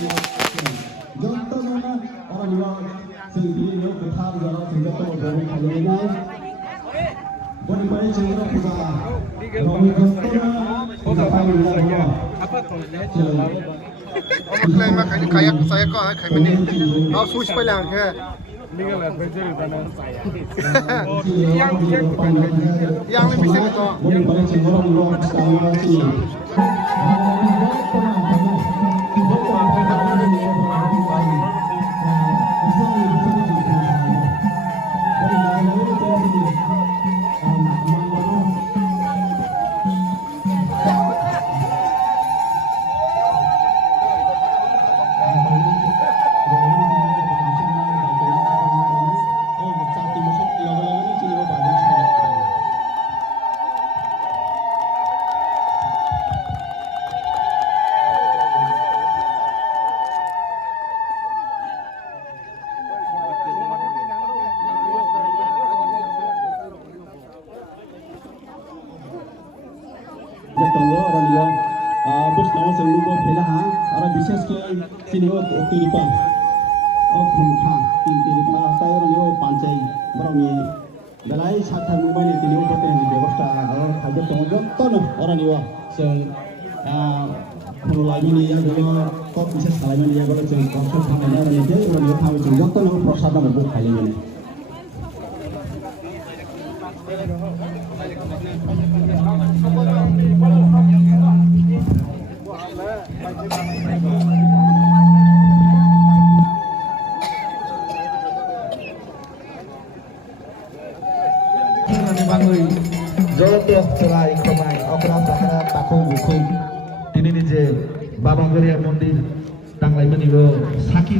जत्तजना अरनिया जों बिनिनो गोथार जाना जों जत्तनो बरं खालामनाय बनिफ्राय जों फुजा रंनि जत्तनो फुजा फालिनाय दङ Offline mah kayak saya kok kayak ini. Mau switch pa lang ke. Yang ni bisa betul. boniफ्राय जों रंनि खालामनाय जत्तनो अरनिया बुस्थाव जों लुबो फेलाहा आरो विशेष के सिनियो तिरिपा खुंखा तिरिपा ताय अरनियो पांचाय ब्राउनि बेलाय साथा मुबाइल तिनियो बतेनि व्यवस्था आरो खाजो दङ जत्तनो अरनिया जों खुलुलायनि यागो कप विशेष खालामनि यागो जों कप खालामनाय अरनिया अरनिया थाव जों जत्तनो प्रसाद नामबो खालामनि Bangui jodoh celai kemai okra bahara takung buku ini nih je Babanggeria Mondir tanglai menigo saki